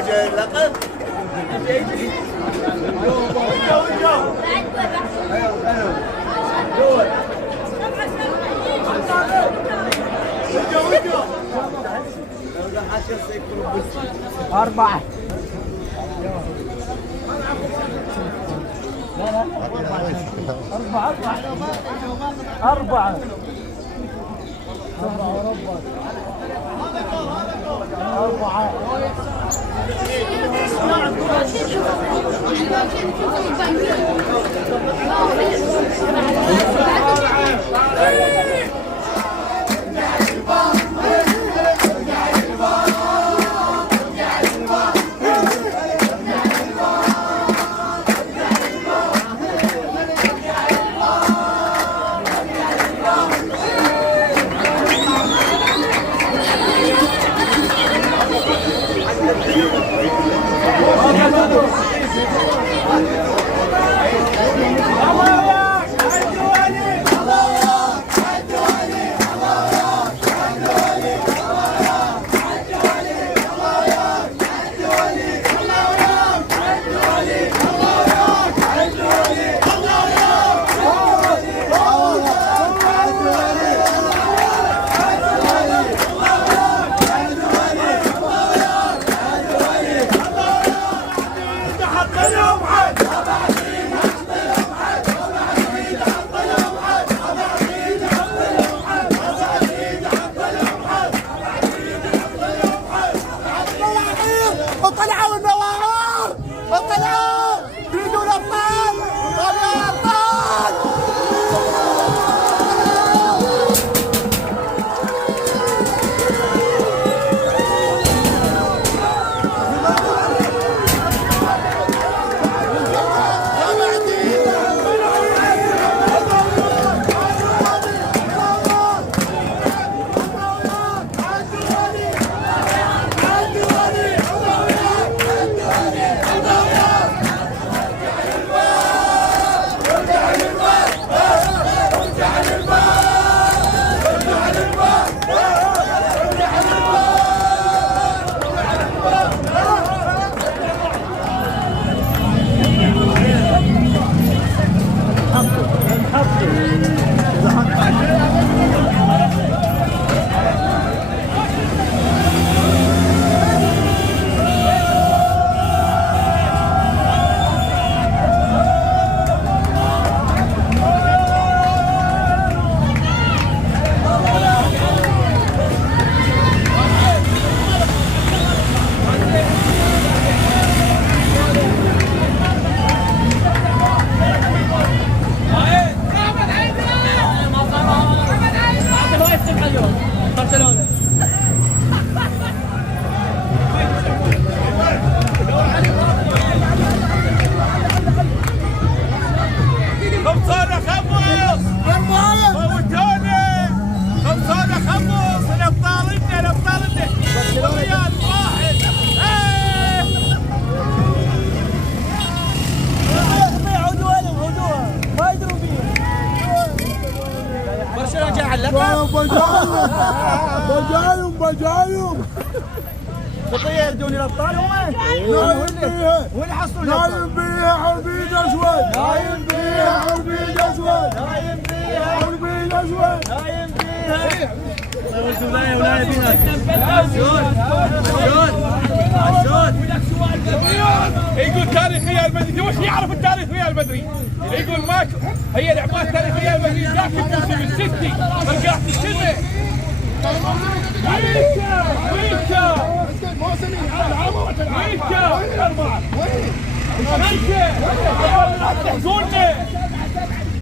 جاي لقب أربعة أربعة وطلعوا النوار وطلعوا تريدوا الابطال طلعوا يا ابطال بجايهم خطية يردون الأبطال هم نايم بيها وين حصلوا نايم بيها حربي الأسود نايم بيها حربي الأسود نايم بيها حربي الأسود نايم بيها يقول تاريخ ريال مدريد، وش يعرف التاريخ ريال مدريد؟ يقول ماكو هي لعبات تاريخ ريال مدريد ذاك الموسم الستي رجعت السنه. وينكا وينكا اربعه وينكا تحزوننا